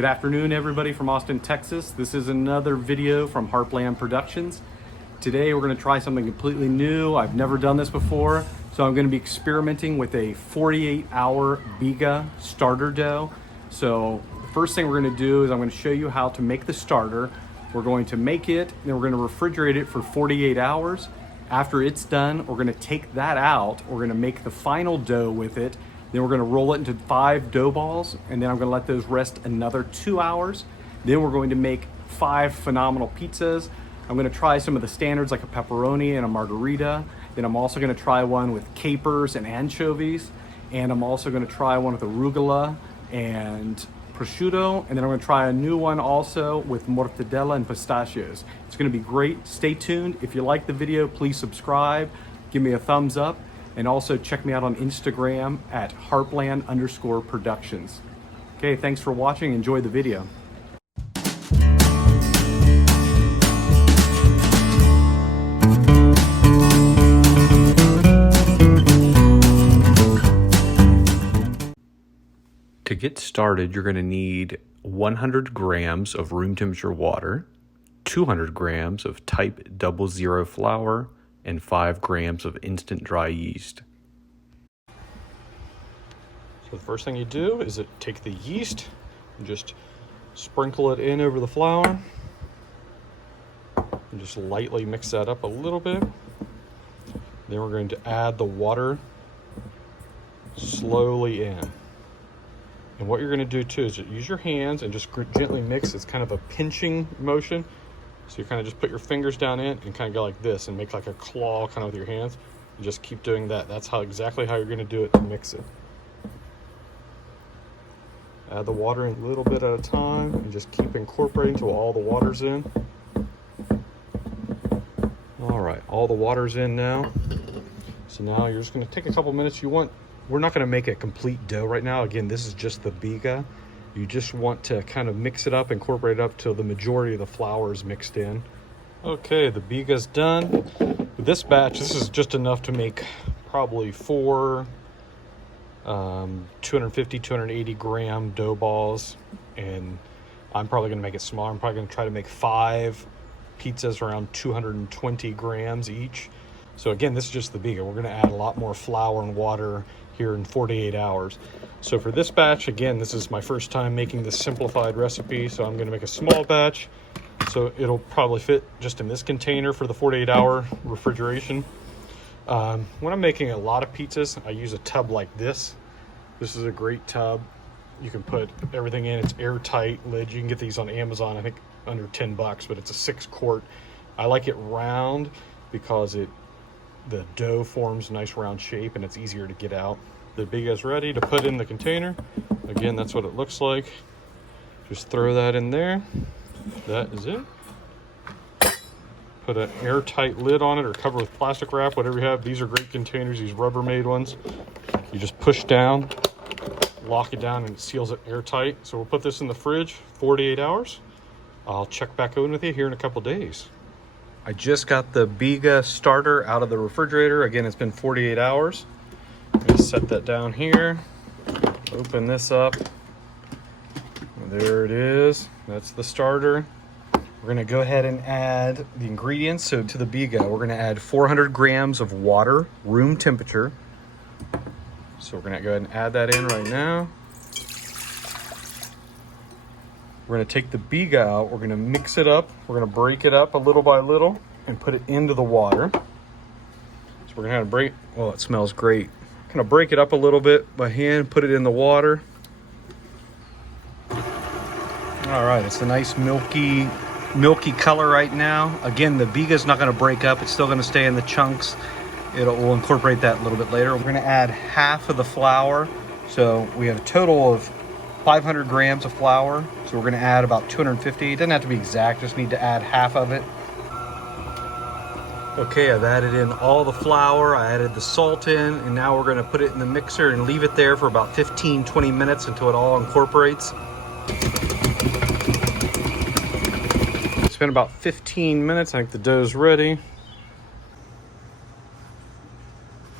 Good afternoon, everybody from Austin, Texas. This is another video from Heartland Productions. Today we're going to try something completely new. I've never done this before, so I'm going to be experimenting with a 48-hour Biga starter dough. So the first thing we're going to do is I'm going to show you how to make the starter. We're going to make it, then we're going to refrigerate it for 48 hours. After it's done, we're going to take that out. We're going to make the final dough with it. Then we're going to roll it into 5 dough balls, and then I'm going to let those rest another 2 hours. Then we're going to make 5 phenomenal pizzas. I'm going to try some of the standards like a pepperoni and a margarita. Then I'm also going to try one with capers and anchovies. And I'm also going to try one with arugula and prosciutto. And then I'm going to try a new one also with mortadella and pistachios. It's going to be great. Stay tuned. If you like the video, please subscribe. Give me a thumbs up. And also check me out on Instagram at Heartland_Productions. Okay, thanks for watching. Enjoy the video. To get started, you're going to need 100 grams of room temperature water, 200 grams of type 00 flour, and 5 grams of instant dry yeast. So the first thing you do is take the yeast and just sprinkle it in over the flour and just lightly mix that up a little bit. Then we're going to add the water slowly in. And what you're going to do too is use your hands and just gently mix. It's kind of a pinching motion. So you kind of just put your fingers down in and kind of go like this and make like a claw kind of with your hands. And just keep doing that. That's exactly how you're going to do it to mix it. Add the water in a little bit at a time and just keep incorporating till all the water's in. All right, all the water's in now. So now you're just going to take a couple minutes. We're not going to make a complete dough right now. Again, this is just the Biga. You just want to kind of mix it up, incorporate it up till the majority of the flour is mixed in. Okay, the Biga's done. With this batch, this is just enough to make probably 4 250, 280 gram dough balls. And I'm probably gonna make it smaller. I'm probably gonna try to make 5 pizzas around 220 grams each. So again, this is just the Biga. We're gonna add a lot more flour and water here in 48 hours. So for this batch, again, this is my first time making this simplified recipe, so I'm gonna make a small batch. So it'll probably fit just in this container for the 48-hour refrigeration. When I'm making a lot of pizzas, I use a tub like this. This is a great tub. You can put everything in. It's airtight lid. You can get these on Amazon, I think under 10 bucks, but it's a 6-quart. I like it round because the dough forms a nice round shape and it's easier to get out. The Biga's ready to put in the container. Again, that's what it looks like. Just throw that in there. That is it. Put an airtight lid on it or cover with plastic wrap, whatever you have. These are great containers, these Rubbermaid ones. You just push down, lock it down, and it seals it airtight. So we'll put this in the fridge 48 hours. I'll check back in with you here in a couple days. I just got the Biga starter out of the refrigerator. Again, it's been 48 hours. I'm gonna set that down here. Open this up. There it is. That's the starter. We're gonna go ahead and add the ingredients. So to the Biga, we're gonna add 400 grams of water, room temperature. So we're gonna go ahead and add that in right now. We're gonna take the Biga out. We're gonna mix it up. We're gonna break it up a little by little and put it into the water. So we're gonna have to break, well, it smells great. Kind of break it up a little bit by hand, put it in the water. All right, it's a nice milky color right now. Again, the Biga's not gonna break up. It's still gonna stay in the chunks. We'll incorporate that a little bit later. We're gonna add half of the flour. So we have a total of 500 grams of flour. So we're gonna add about 250. It doesn't have to be exact, just need to add half of it. Okay, I've added in all the flour, I added the salt in, and now we're gonna put it in the mixer and leave it there for about 15, 20 minutes until it all incorporates. It's been about 15 minutes. I think the dough's ready.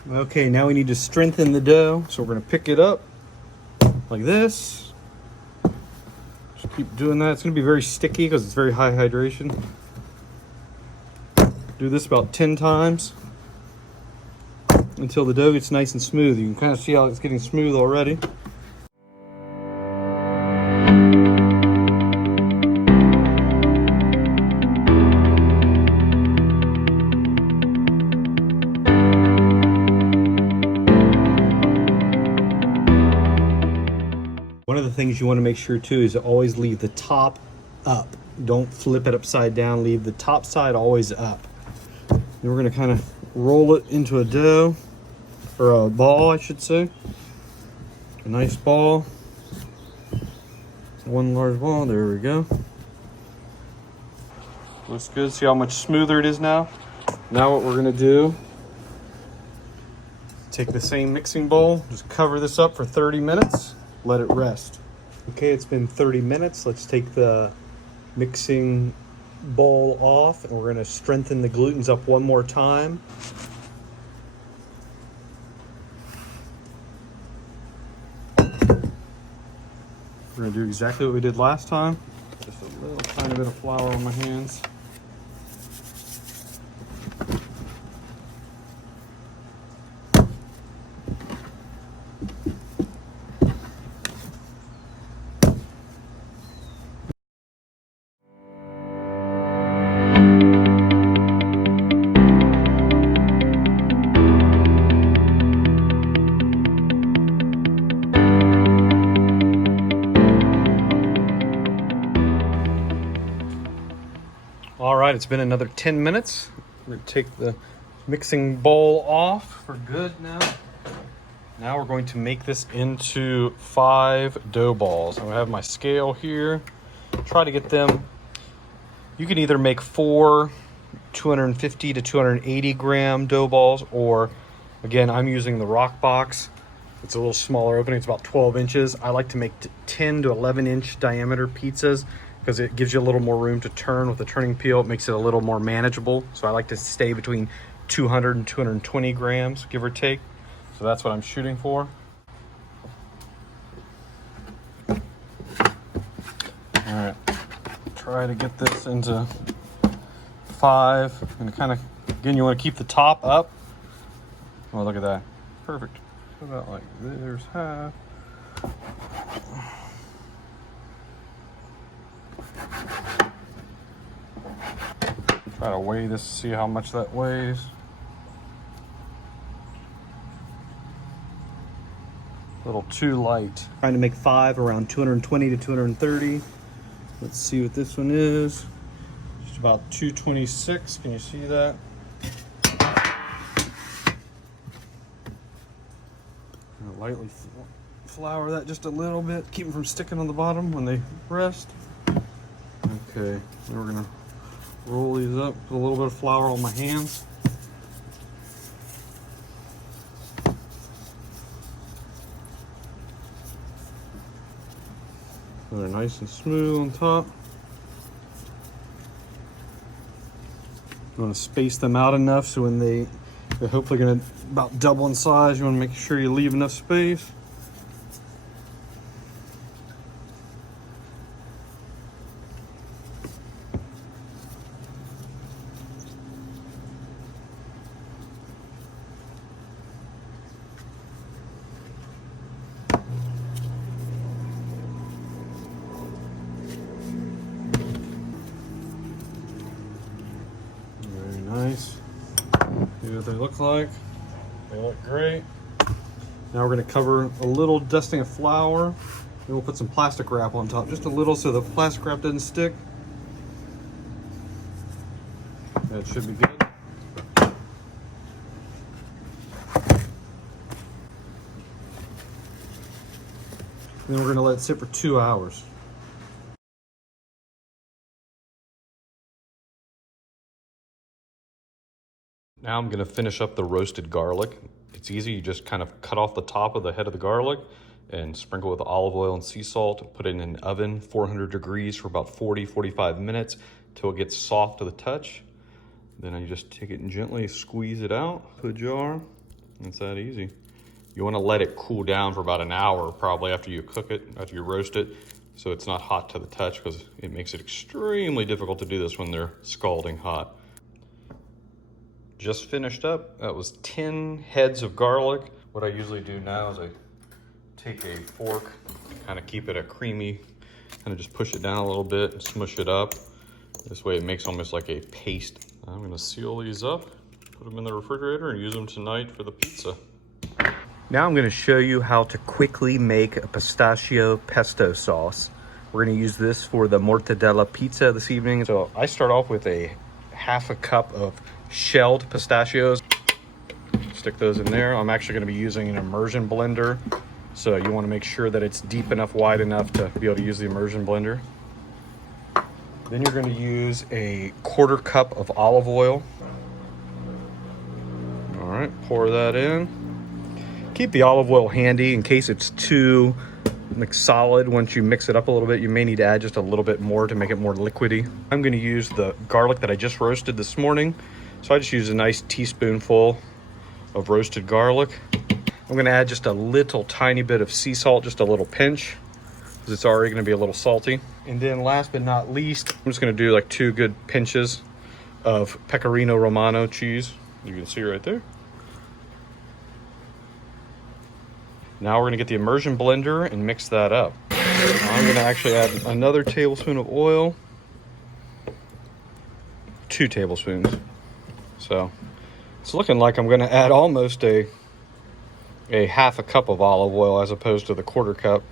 Okay, now we need to strengthen the dough. So we're gonna pick it up like this. Just keep doing that. It's gonna be very sticky because it's very high hydration. Do this about 10 times until the dough gets nice and smooth. You can kind of see how it's getting smooth already. One of the things you want to make sure too is to always leave the top up. Don't flip it upside down. Leave the top side always up. Then we're going to kind of roll it into a dough, or a ball, I should say. A nice ball. One large ball. There we go. Looks good. See how much smoother it is now? Now what we're going to do, take the same mixing bowl, just cover this up for 30 minutes. Let it rest. Okay, it's been 30 minutes. Let's take the mixing bowl off and we're going to strengthen the glutens up one more time. We're going to do exactly what we did last time. Just a little tiny bit of flour on my hands. All right, it's been another 10 minutes. We're gonna take the mixing bowl off for good now. Now we're going to make this into 5 dough balls. I have my scale here. Try to get them, you can either make 4 250 to 280 gram dough balls, or again, I'm using the roccbox. It's a little smaller opening, it's about 12 inches. I like to make 10 to 11 inch diameter pizzas because it gives you a little more room to turn with the turning peel. It makes it a little more manageable. So I like to stay between 200 and 220 grams, give or take. So that's what I'm shooting for. All right, try to get this into 5. And kind of, again, you want to keep the top up. Oh, look at that. Perfect. About like there's half. Try to weigh this, see how much that weighs. A little too light. Trying to make 5 around 220 to 230. Let's see what this one is. Just about 226. Can you see that? Lightly flour that just a little bit, keep them from sticking on the bottom when they rest. Okay, then we're gonna roll these up, put a little bit of flour on my hands. So they're nice and smooth on top. You want to space them out enough so when they're hopefully going to about double in size. You want to make sure you leave enough space. Very nice. See what they look like. They look great. Now we're going to cover a little dusting of flour. And we'll put some plastic wrap on top, just a little so the plastic wrap doesn't stick. That should be good. Then we're going to let it sit for 2 hours. Now I'm going to finish up the roasted garlic. It's easy, you just kind of cut off the top of the head of the garlic and sprinkle with olive oil and sea salt, put it in an oven, 400 degrees for about 40-45 minutes till it gets soft to the touch. Then you just take it and gently squeeze it out to a jar. It's that easy. You want to let it cool down for about an hour probably after you cook it, after you roast it, so it's not hot to the touch, because it makes it extremely difficult to do this when they're scalding hot. Just finished up. That was 10 heads of garlic. What I usually do now is I take a fork, kind of keep it a creamy, kind of just push it down a little bit and smush it up. This way it makes almost like a paste. I'm gonna seal these up, put them in the refrigerator, and use them tonight for the pizza. Now I'm gonna show you how to quickly make a pistachio pesto sauce. We're gonna use this for the mortadella pizza this evening. So I start off with a half a cup of shelled pistachios. Stick those in there. I'm actually gonna be using an immersion blender. So you wanna make sure that it's deep enough, wide enough to be able to use the immersion blender. Then you're gonna use a 1/4 cup of olive oil. All right, pour that in. Keep the olive oil handy in case it's too solid. Once you mix it up a little bit, you may need to add just a little bit more to make it more liquidy. I'm gonna use the garlic that I just roasted this morning. So I just use a nice teaspoonful of roasted garlic. I'm gonna add just a little tiny bit of sea salt, just a little pinch, because it's already gonna be a little salty. And then last but not least, I'm just gonna do like 2 good pinches of pecorino romano cheese. You can see right there. Now we're gonna get the immersion blender and mix that up. I'm gonna actually add another tablespoon of oil. 2 tablespoons. So it's looking like I'm gonna add almost a half a cup of olive oil as opposed to the 1/4 cup.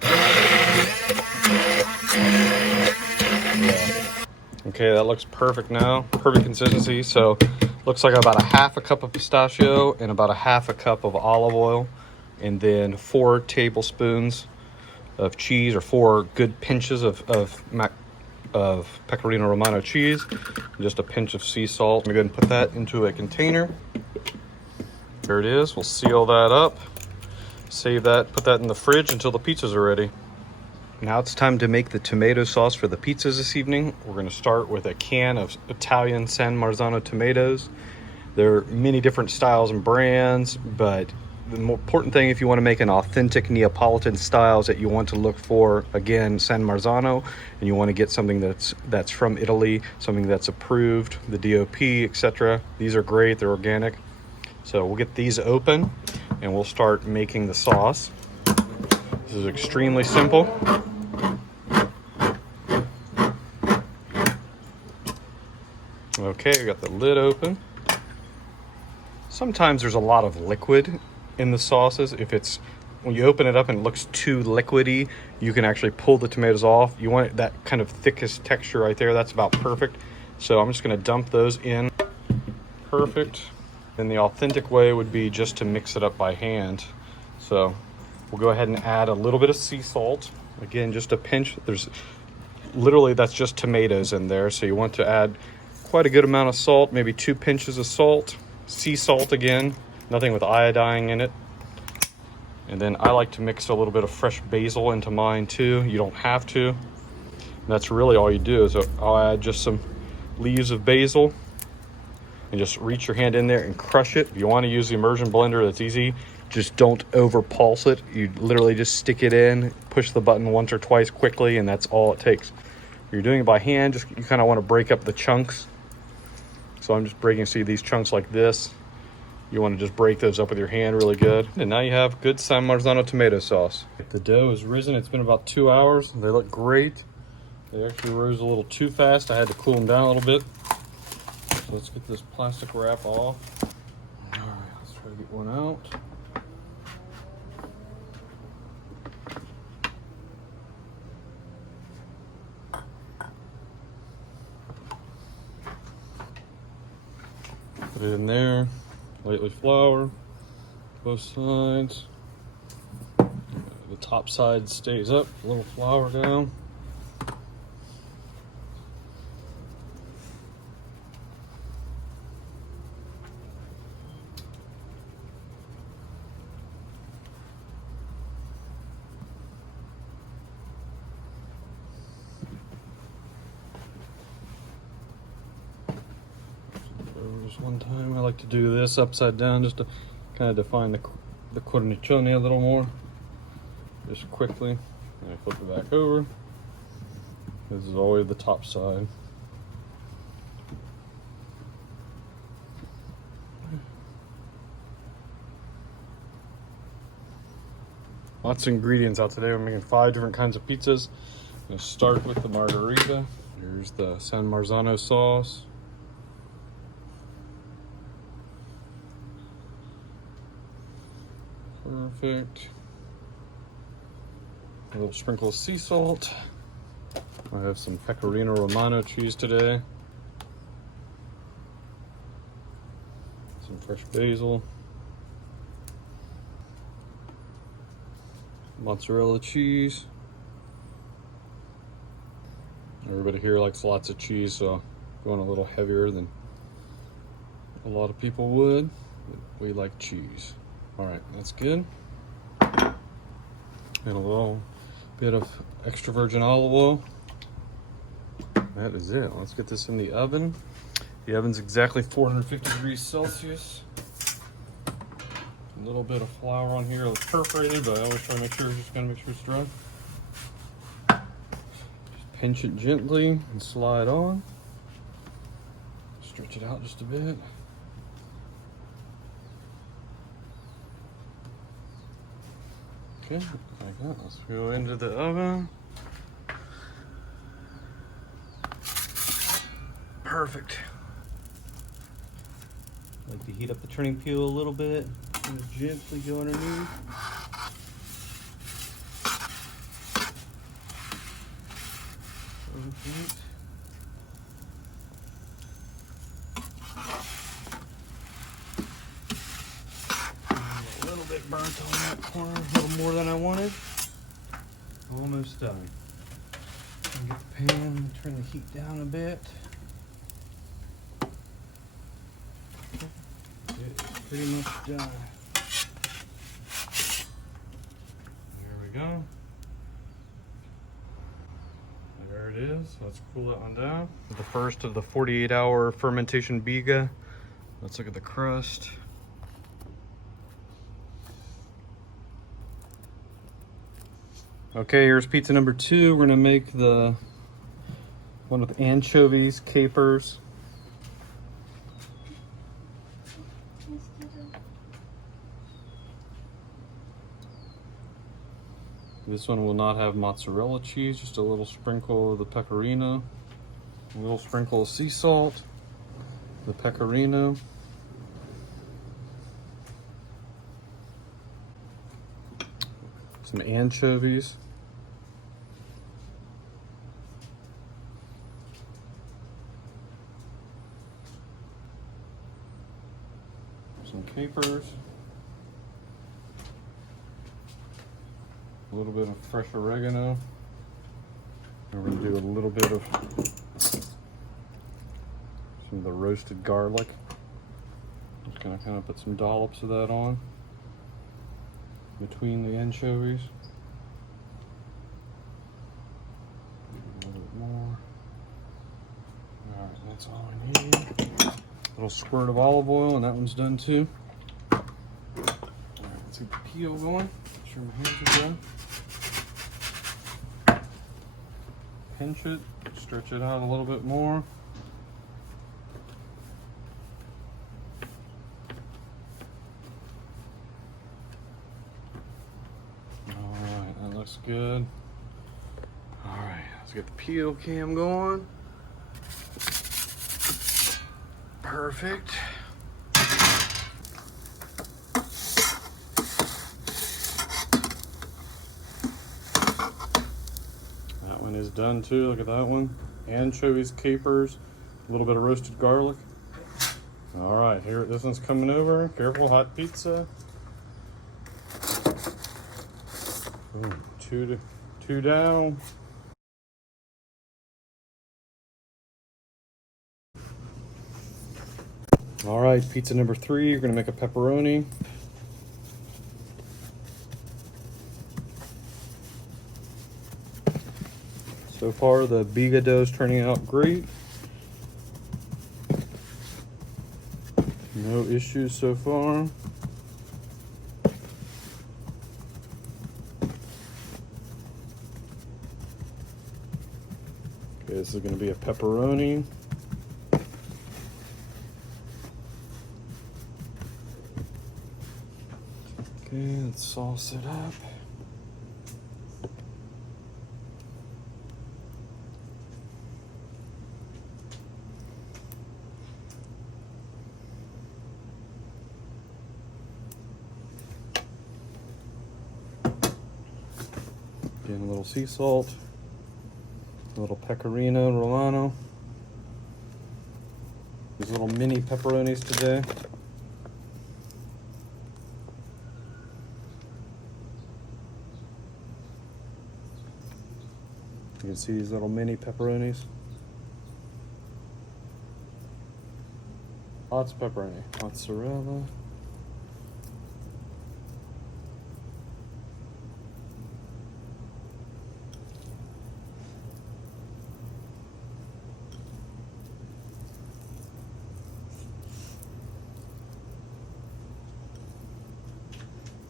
Yeah. Okay, that looks perfect now. Perfect consistency. So looks like about a half a cup of pistachio and about a half a cup of olive oil, and then 4 tablespoons of cheese, or 4 good pinches of pecorino romano cheese, and just a pinch of sea salt. I'm going to put that into a container. There it is. We'll seal that up, save that, put that in the fridge until the pizzas are ready. Now it's time to make the tomato sauce for the pizzas this evening. We're going to start with a can of Italian San Marzano tomatoes. There are many different styles and brands, but the more important thing, if you want to make an authentic Neapolitan style, is that you want to look for, again, San Marzano, and you want to get something that's from Italy, something that's approved, the DOP, etc. These are great, they're organic. So we'll get these open and we'll start making the sauce. This is extremely simple. Okay, we got the lid open. Sometimes there's a lot of liquid in the sauces. If it's, when you open it up and it looks too liquidy, you can actually pull the tomatoes off. You want that kind of thickest texture right there. That's about perfect. So I'm just going to dump those in. Perfect. And the authentic way would be just to mix it up by hand. So we'll go ahead and add a little bit of sea salt. Again, just a pinch. There's literally, that's just tomatoes in there. So you want to add quite a good amount of salt, maybe 2 pinches of salt. Sea salt again, nothing with iodine in it. And then I like to mix a little bit of fresh basil into mine too. You don't have to. And that's really all you do. So I'll add just some leaves of basil and just reach your hand in there and crush it. If you want to use the immersion blender, that's easy. Just don't over pulse it. You literally just stick it in, push the button once or twice quickly, and that's all it takes. If you're doing it by hand, just you kind of want to break up the chunks. So I'm just breaking, see these chunks like this. You want to just break those up with your hand really good. And now you have good San Marzano tomato sauce. The dough is risen. It's been about 2 hours. They look great. They actually rose a little too fast. I had to cool them down a little bit. So let's get this plastic wrap off. All right, let's try to get one out. Put it in there, lightly flour, both sides. The top side stays up, a little flour down. Just one time I like to do this upside down just to kind of define the cornicione a little more. Just quickly. And I flip it back over. This is always the top side. Lots of ingredients out today. We're making 5 different kinds of pizzas. I'm gonna start with the margarita. Here's the San Marzano sauce. Perfect. A little sprinkle of sea salt. I have some pecorino romano cheese today. Some fresh basil. Mozzarella cheese. Everybody here likes lots of cheese, so going a little heavier than a lot of people would. But we like cheese. All right, that's good. And a little bit of extra virgin olive oil. That is it. Let's get this in the oven. The oven's exactly 450 degrees Celsius. A little bit of flour on here, it's perforated, but I always try to make sure, just gotta make sure it's dry. Just pinch it gently and slide on. Stretch it out just a bit. Okay, like that. Let's go into the oven. Perfect. I like to heat up the turning peel a little bit and gently go underneath. Perfect. A little bit burnt on that corner, a little more than I wanted. Almost done. Get the pan, turn the heat down a bit. It is pretty much done. There we go. There it is. Let's cool that one down. The first of the 48-hour fermentation Biga. Let's look at the crust. Okay, here's pizza number 2. We're gonna make the one with anchovies, capers. This one will not have mozzarella cheese, just a little sprinkle of the pecorino, a little sprinkle of sea salt, the pecorino, some anchovies, some capers, a little bit of fresh oregano. And we're going to do a little bit of some of the roasted garlic. Just going to kind of put some dollops of that on between the anchovies. A little bit more. Alright, that's all I need. A little squirt of olive oil, and that one's done too. Alright, let's get the peel going. Make sure my hands are done. Pinch it, stretch it out a little bit more. Alright, that looks good. Alright, let's get the peel cam going. Perfect. That one is done too. Look at that one. Anchovies, capers, a little bit of roasted garlic. All right, here, this one's coming over. Careful, hot pizza. Boom, two down. All right, pizza number 3. You're gonna make a pepperoni. So far, the Biga dough is turning out great. No issues so far. Okay, this is going to be a pepperoni. Okay, let's sauce it up. Again, a little sea salt, a little pecorino romano. These little mini pepperonis today. You can see these little mini pepperonis. Lots of pepperoni. Mozzarella.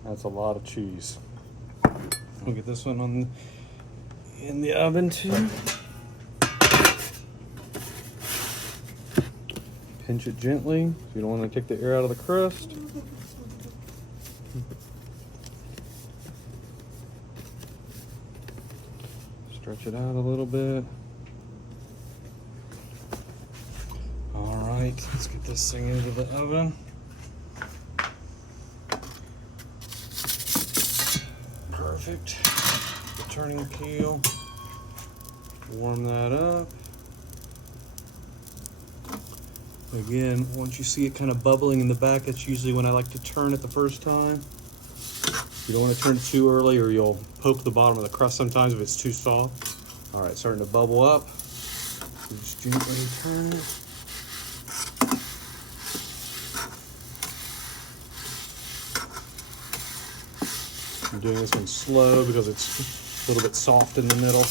That's a lot of cheese. We'll get this one in the oven too. Pinch it gently, so you don't want to take the air out of the crust. Stretch it out a little bit. All right, let's get this thing into the oven. Perfect. The turning peel. Warm that up. Again, once you see it kind of bubbling in the back, that's usually when I like to turn it the first time. You don't want to turn it too early or you'll poke the bottom of the crust sometimes if it's too soft. All right, starting to bubble up. Just gently turn it. I'm doing this one slow because it's a little bit soft in the middle.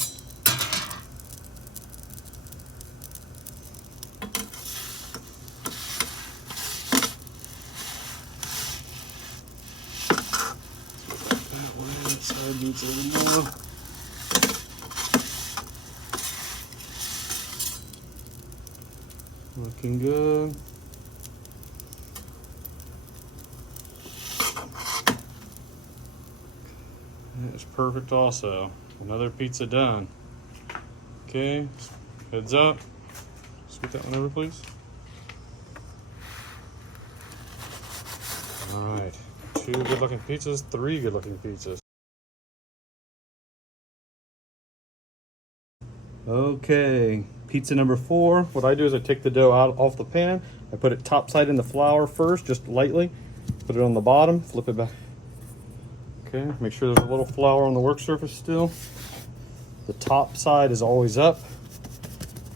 That way, that side needs a little more. Looking good. It's perfect also. Another pizza done. Okay, heads up. Scoot that one over, please. All right, 2 good looking pizzas, 3 good looking pizzas. Okay, pizza number 4. What I do is I take the dough out off the pan. I put it top side in the flour first, just lightly. Put it on the bottom, flip it back. Okay, make sure there's a little flour on the work surface still. The top side is always up.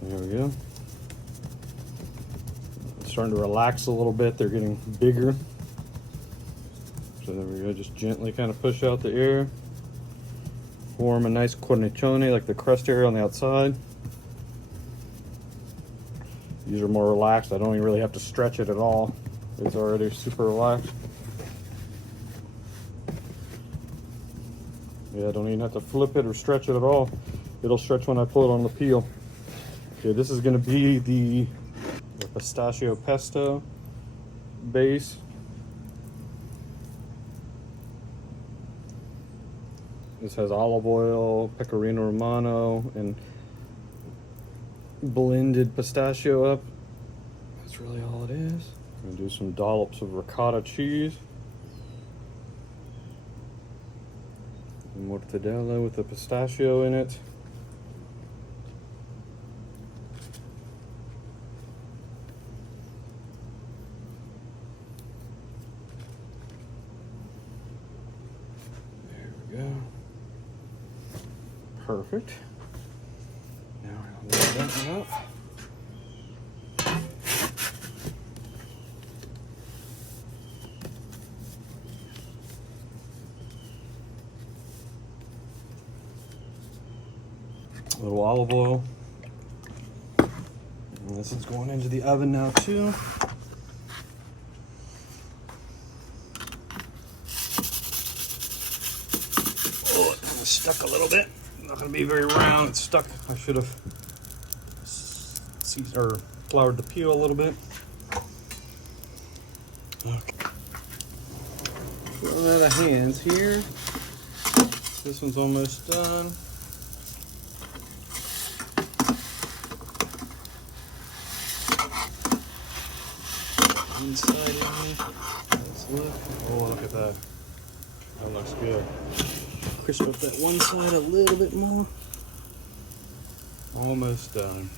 There we go. It's starting to relax a little bit. They're getting bigger. So there we go, just gently kind of push out the air. Form a nice cornicione, like the crust area on the outside. These are more relaxed. I don't even really have to stretch it at all. It's already super relaxed. Yeah, I don't even have to flip it or stretch it at all. It'll stretch when I pull it on the peel. Okay, this is going to be the pistachio pesto base. This has olive oil, pecorino romano, and blended pistachio up. That's really all it is. I'm going to do some dollops of ricotta cheese. Mortadella with the pistachio in it. There we go. Perfect. Now we're going to load that one up. A little olive oil. And this is going into the oven now too. Oh, it's stuck a little bit. Not gonna be very round. It's stuck. I should have or floured the peel a little bit. Okay. Running out of hands here. This one's almost done. Inside in here. Let's look. Oh, look at that. That looks good. Crisp up that one side a little bit more. Almost done.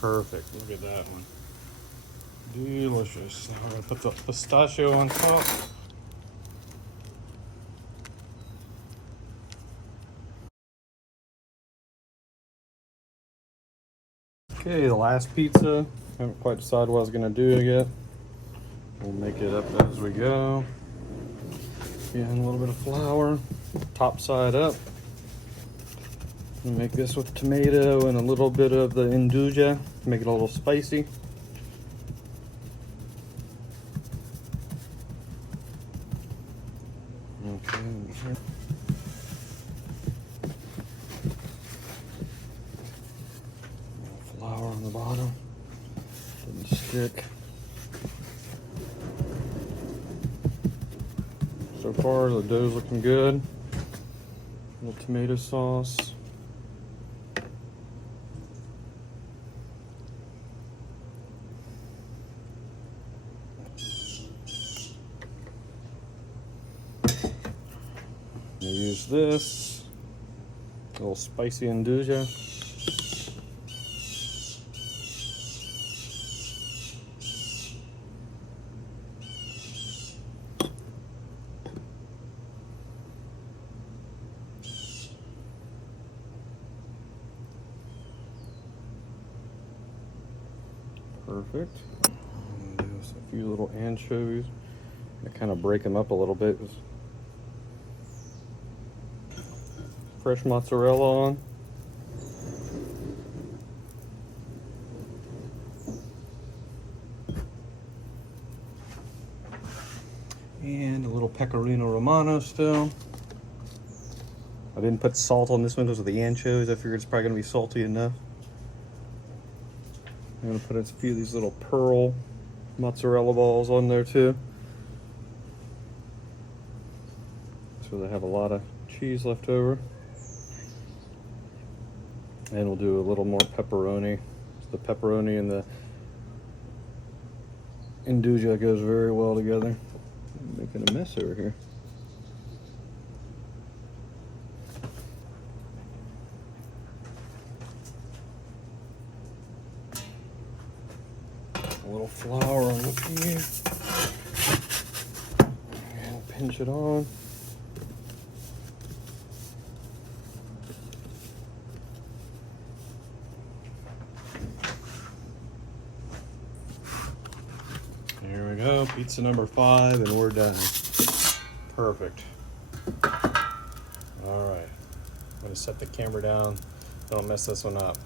Perfect. Look at that one. Delicious. Now we're going to put the pistachio on top. Okay, the last pizza. Haven't quite decided what I was going to do yet. We'll make it up as we go. Again, a little bit of flour. Top side up. Make this with tomato and a little bit of the Nduja. Make it a little spicy. Okay. Flour on the bottom. Didn't stick. So far, the dough's looking good. A little tomato sauce. Use this a little spicy Nduja. Perfect. And do a few little anchovies. I kind of break them up a little bit. Fresh mozzarella on. And a little pecorino romano still. I didn't put salt on this one because of the anchovies. I figured it's probably going to be salty enough. I'm going to put a few of these little pearl mozzarella balls on there too. So they have a lot of cheese left over. And we'll do a little more pepperoni. The pepperoni and the Nduja goes very well together. I'm making a mess over here. A little flour on the here. And pinch it on. Here we go, pizza number 5, and we're done. Perfect. All right, I'm gonna set the camera down. Don't mess this one up.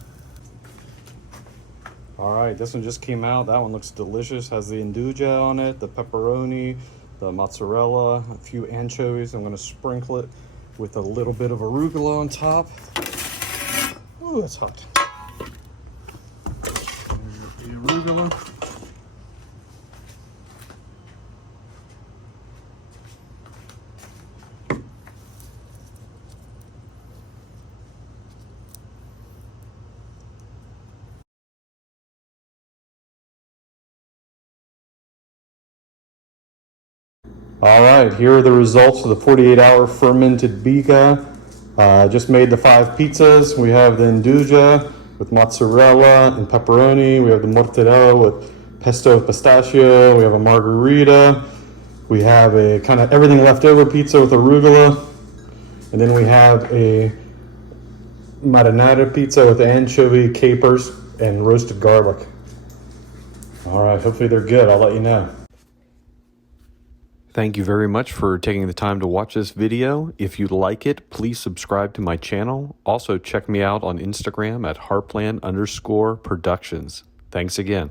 All right, this one just came out. That one looks delicious. Has the Nduja on it, the pepperoni, the mozzarella, a few anchovies. I'm gonna sprinkle it with a little bit of arugula on top. Ooh, that's hot. The arugula. All right, here are the results of the 48-hour fermented Biga. Just made the 5 pizzas. We have the Nduja with mozzarella and pepperoni. We have the mortadella with pesto and pistachio. We have a margarita. We have a kind of everything leftover pizza with arugula. And then we have a marinara pizza with anchovy, capers, and roasted garlic. All right, hopefully they're good. I'll let you know. Thank you very much for taking the time to watch this video. If you like it, please subscribe to my channel. Also, check me out on Instagram at Heartland_Productions. Thanks again.